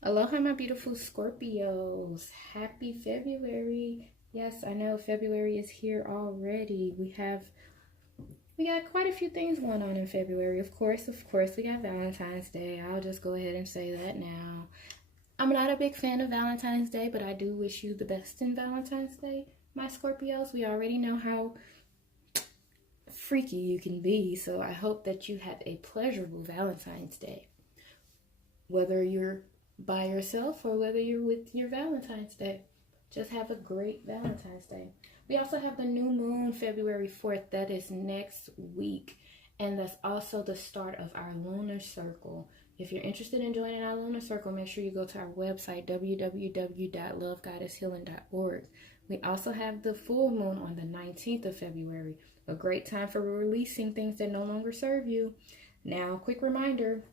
Aloha, my beautiful Scorpios. Happy February. Yes, I know February is here already. We got quite a few things going on in February. Of course, we got Valentine's Day. I'll just go ahead and say that now. I'm not a big fan of Valentine's Day, but I do wish you the best in Valentine's Day, my Scorpios. We already know how freaky you can be, so I hope that you have a pleasurable Valentine's Day. Whether you're by yourself or whether you're with your Valentine's Day. Just have a great Valentine's Day. We also have the new moon February 4th. That is next week. And that's also the start of our lunar circle. If you're interested in joining our lunar circle, make sure you go to our website, www.lovegoddesshealing.org. We also have the full moon on the 19th of February. A great time for releasing things that no longer serve you. Now, quick reminder,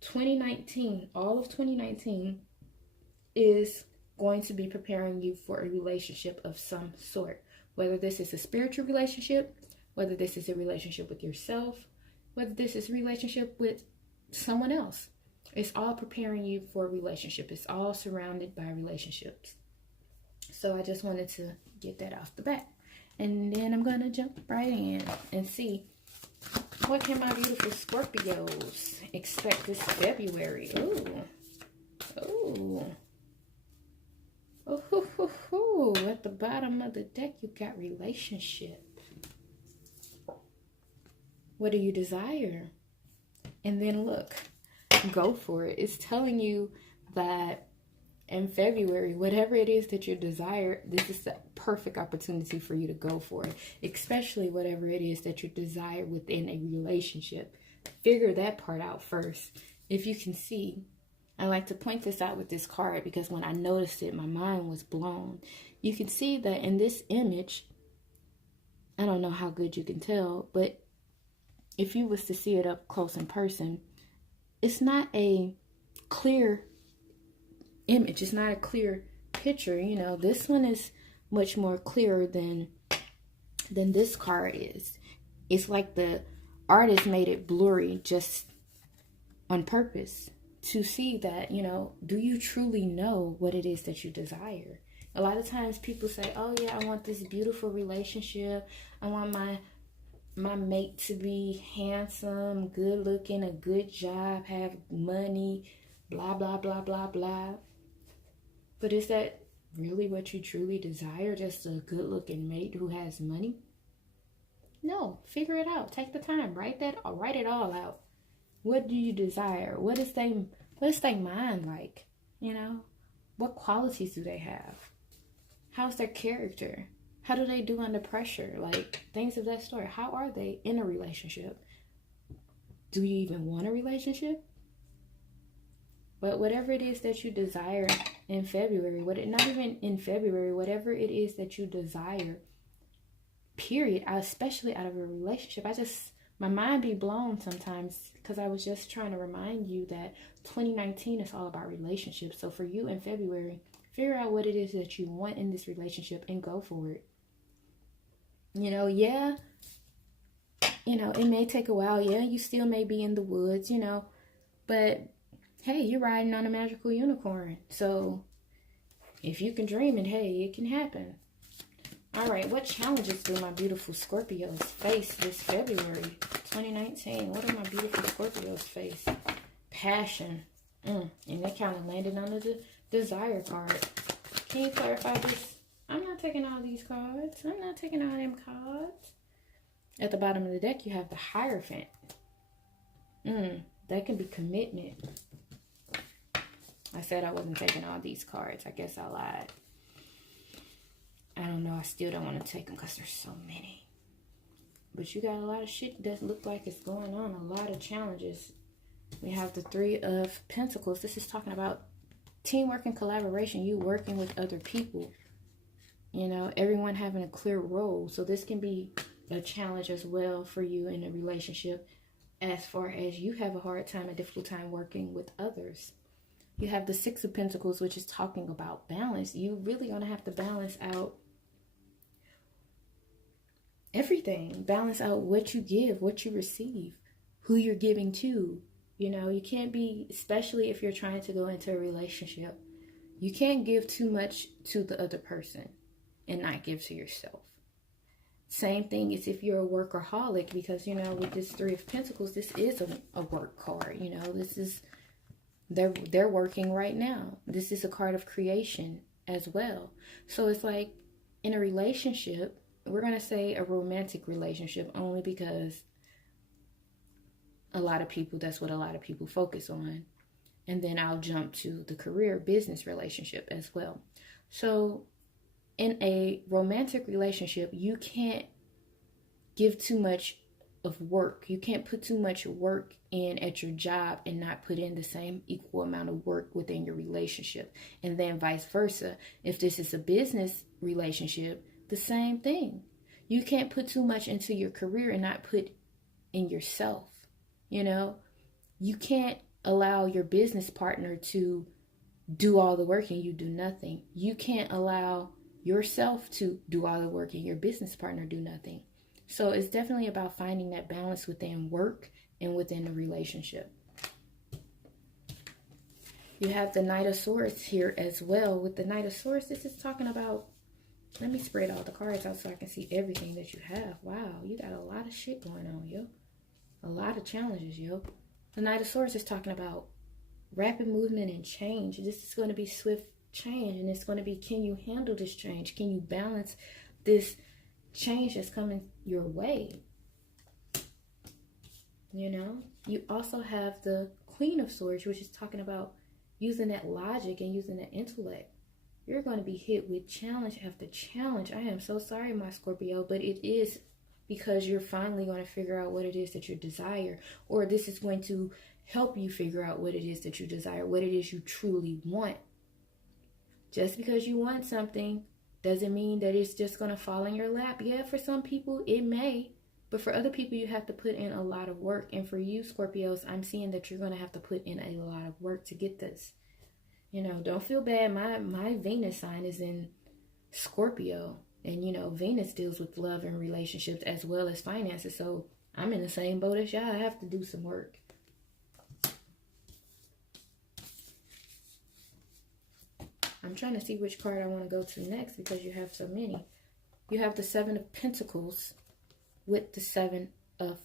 2019, all of 2019 is going to be preparing you for a relationship of some sort. Whether this is a spiritual relationship, whether this is a relationship with yourself, whether this is a relationship with someone else. It's all preparing you for a relationship. It's all surrounded by relationships. So I just wanted to get that off the bat. And then I'm going to jump right in and see what can my beautiful Scorpios expect this February. Ooh. Ooh. Oh, at the bottom of the deck, you got relationship. What do you desire? And then look, go for it. It's telling you that in February, whatever it is that you desire, this is the perfect opportunity for you to go for it. Especially whatever it is that you desire within a relationship. Figure that part out first. If you can see, I like to point this out with this card because when I noticed it, my mind was blown. You can see that in this image, I don't know how good you can tell, but if you was to see it up close in person, it's not a clear image. It's not a clear picture. You know, this one is much more clearer than this card is. It's like the artist made it blurry just on purpose to see that, you know, do you truly know what it is that you desire? A lot of times people say, oh yeah, I want this beautiful relationship. I want my mate to be handsome, good looking, a good job, have money, blah, blah, blah, blah, blah. But is that really what you truly desire? Just a good looking mate who has money? No, figure it out. Take the time. Write it all out. What do you desire? What is their mind like? You know? What qualities do they have? How's their character? How do they do under pressure? Like, things of that sort. How are they in a relationship? Do you even want a relationship? But whatever it is that you desire in February, not even in February, whatever it is that you desire, period, especially out of a relationship, my mind be blown sometimes because I was just trying to remind you that 2019 is all about relationships. So for you in February, figure out what it is that you want in this relationship and go for it. You know, yeah, you know, it may take a while. Yeah, you still may be in the woods, you know, but hey, you're riding on a magical unicorn. So if you can dream it, hey, it can happen. All right, what challenges do my beautiful Scorpios face this February 2019? What do my beautiful Scorpios face? Passion. And they kind of landed on the desire card. Can you clarify this? I'm not taking all these cards. I'm not taking all them cards. At the bottom of the deck, you have the Hierophant. That can be commitment. I said I wasn't taking all these cards. I guess I lied. I don't know. I still don't want to take them because there's so many. But you got a lot of shit that look like it's going on. A lot of challenges. We have the Three of Pentacles. This is talking about teamwork and collaboration. You working with other people. You know, everyone having a clear role. So this can be a challenge as well for you in a relationship as far as you have a difficult time working with others. You have the Six of Pentacles, which is talking about balance. You really going to have to balance out everything. Balance out what you give, what you receive, who you're giving to, You know, you can't be, especially if you're trying to go into a relationship, you can't give too much to the other person and not give to yourself. Same thing is if you're a workaholic, because, you know, with this Three of Pentacles, this is a work card. You know, this is, they're working right now. This is a card of creation as well. So it's like in a relationship, we're going to say a romantic relationship only because a lot of people, that's what a lot of people focus on. And then I'll jump to the career business relationship as well. So in a romantic relationship, you can't give too much of work. You can't put too much work in at your job and not put in the same equal amount of work within your relationship. And then vice versa. If this is a business relationship, the same thing. You can't put too much into your career and not put in yourself. You know, you can't allow your business partner to do all the work and you do nothing. You can't allow yourself to do all the work and your business partner do nothing. So it's definitely about finding that balance within work and within the relationship. You have the Knight of Swords here as well. With the Knight of Swords, this is talking about, let me spread all the cards out so I can see everything that you have. Wow, you got a lot of shit going on, yo. A lot of challenges, yo. The Knight of Swords is talking about rapid movement and change. This is going to be swift change, and it's going to be, can you handle this change? Can you balance this change that's coming your way? You know, you also have the Queen of Swords, which is talking about using that logic and using that intellect. You're going to be hit with challenge after challenge. I am so sorry, my Scorpio, but it is because you're finally going to figure out what it is that you desire, or this is going to help you figure out what it is that you desire, what it is you truly want. Just because you want something doesn't mean that it's just going to fall in your lap. Yeah, for some people it may, but for other people you have to put in a lot of work. And for you, Scorpios, I'm seeing that you're going to have to put in a lot of work to get this. You know, don't feel bad. My Venus sign is in Scorpio. And, you know, Venus deals with love and relationships as well as finances. So I'm in the same boat as y'all. I have to do some work. I'm trying to see which card I want to go to next because you have so many. You have the Seven of Pentacles with the Seven of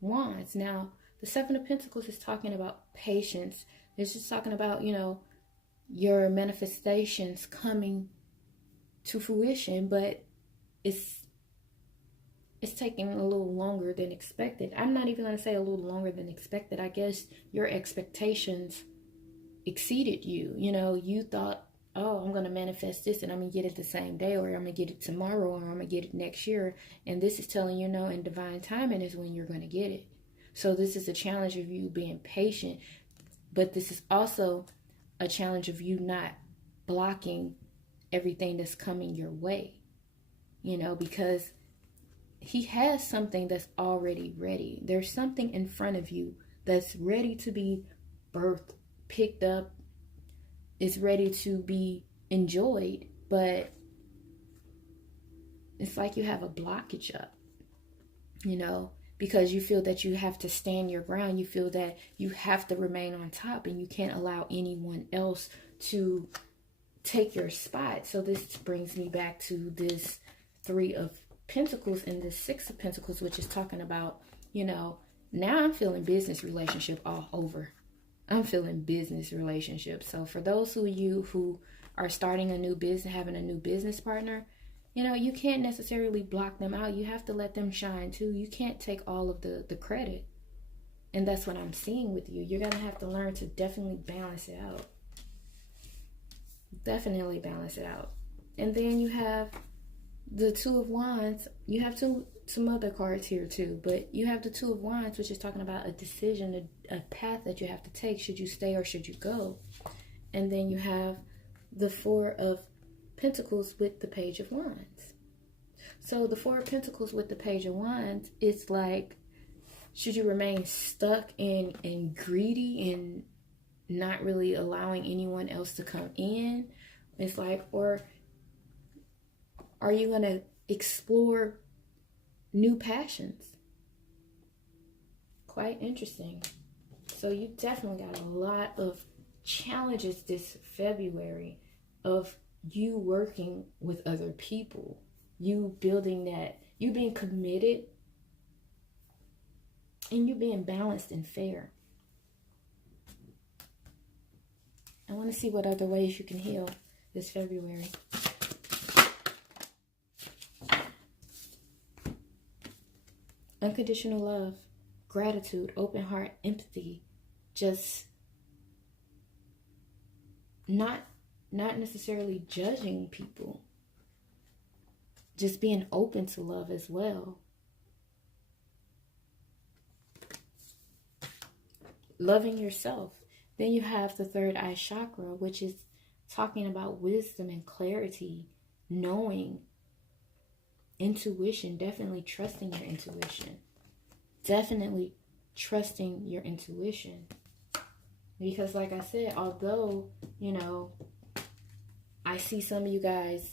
Wands. Now, the Seven of Pentacles is talking about patience. It's just talking about, you know, your manifestations coming to fruition, but it's taking a little longer than expected. I'm not even going to say a little longer than expected. I guess your expectations exceeded you. You know, you thought, oh, I'm going to manifest this and I'm going to get it the same day, or I'm going to get it tomorrow, or I'm going to get it next year. And this is telling you, no, in divine timing is when you're going to get it. So this is a challenge of you being patient, but this is also a challenge of you not blocking everything that's coming your way, you know, because he has something that's already ready. There's something in front of you that's ready to be birthed, picked up, is ready to be enjoyed, but it's like you have a blockage up, you know, because you feel that you have to stand your ground. You feel that you have to remain on top and you can't allow anyone else to take your spot. So this brings me back to this Three of Pentacles and this Six of Pentacles, which is talking about, you know, now I'm feeling business relationship all over. I'm feeling business relationships. So for those of you who are starting a new business, having a new business partner, you know, you can't necessarily block them out. You have to let them shine too. You can't take all of the credit. And that's what I'm seeing with you. You're going to have to learn to definitely balance it out. Definitely balance it out. And then you have the Two of Wands. You have some other cards here too, but you have the Two of Wands, which is talking about a decision, a path that you have to take. Should you stay or should you go? And then you have the Four of Pentacles with the Page of Wands. So the Four of Pentacles with the Page of Wands, it's like, should you remain stuck and greedy and not really allowing anyone else to come in? It's like, or are you going to explore new passions? Quite interesting. So you definitely got a lot of challenges this February of you working with other people, you building that, you being committed, and you being balanced and fair. I want to see what other ways you can heal this February. Unconditional love, gratitude, open heart, empathy, just not necessarily judging people, just being open to love as well. Loving yourself. Then you have the third eye chakra, which is talking about wisdom and clarity, knowing, intuition, definitely trusting your intuition. Definitely trusting your intuition. Because like I said, although, you know, I see some of you guys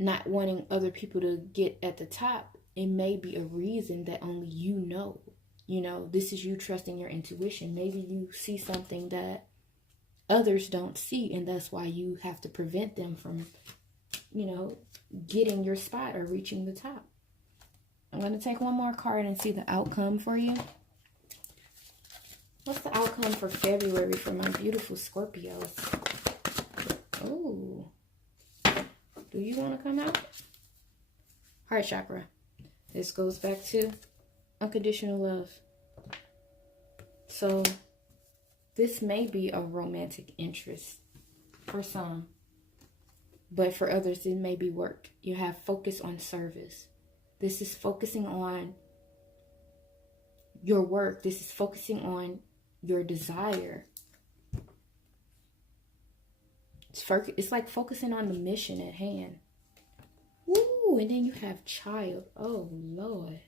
not wanting other people to get at the top, it may be a reason that only you know. You know, this is you trusting your intuition. Maybe you see something that others don't see, and that's why you have to prevent them from, you know, getting your spot or reaching the top. I'm going to take one more card and see the outcome for you. What's the outcome for February for my beautiful Scorpios? Oh, do you want to come out? Heart chakra. This goes back to unconditional love. So this may be a romantic interest for some, but for others it may be work. You have focus on service. This is focusing on your work. This is focusing on your desire. It's like focusing on the mission at hand. Woo! And then you have child. Oh Lord.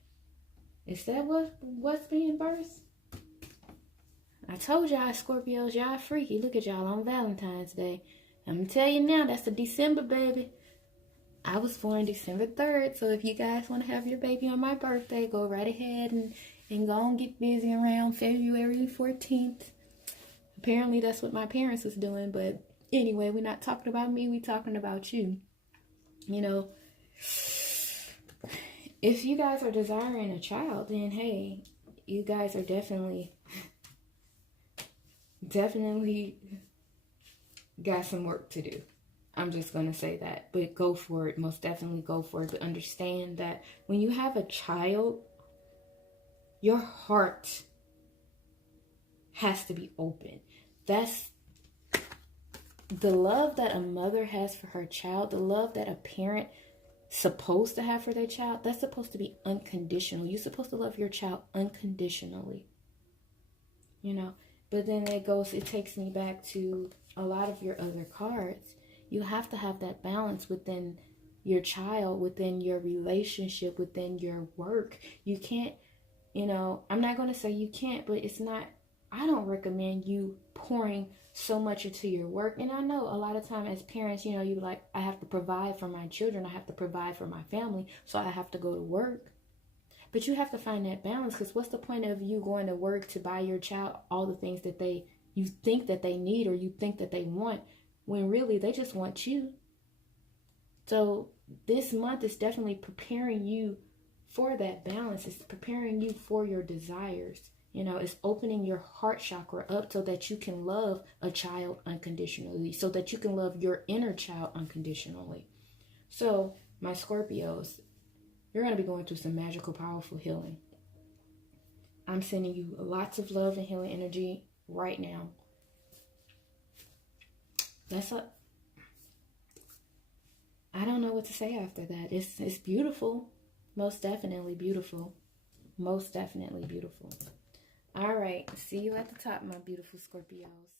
Is that what's being birthed? I told y'all, Scorpios, y'all freaky. Look at y'all on Valentine's Day. I'm going to tell you now, that's a December baby. I was born December 3rd, so if you guys want to have your baby on my birthday, go right ahead and go and get busy around February 14th. Apparently, that's what my parents was doing, but anyway, we're not talking about me, we're talking about you. You know, if you guys are desiring a child, then hey, you guys are definitely got some work to do. I'm just going to say that. But go for it. Most definitely go for it. But understand that when you have a child, your heart has to be open. That's the love that a mother has for her child, the love that a parent supposed to have for their child, that's supposed to be unconditional. You're supposed to love your child unconditionally. You know, but then it takes me back to a lot of your other cards. You have to have that balance within your child, within your relationship, within your work. You can't, you know, I'm not going to say you can't, but I don't recommend you pouring so much into your work. And I know a lot of time as parents, you know, you're like, I have to provide for my children. I have to provide for my family. So I have to go to work. But you have to find that balance, because what's the point of you going to work to buy your child all the things that you think that they need or you think that they want, when really they just want you. So this month is definitely preparing you for that balance. It's preparing you for your desires. You know, it's opening your heart chakra up so that you can love a child unconditionally, so that you can love your inner child unconditionally. So my Scorpios, you're going to be going through some magical, powerful healing. I'm sending you lots of love and healing energy right now. I don't know what to say after that. It's beautiful. Most definitely beautiful. Most definitely beautiful. All right. See you at the top, my beautiful Scorpios.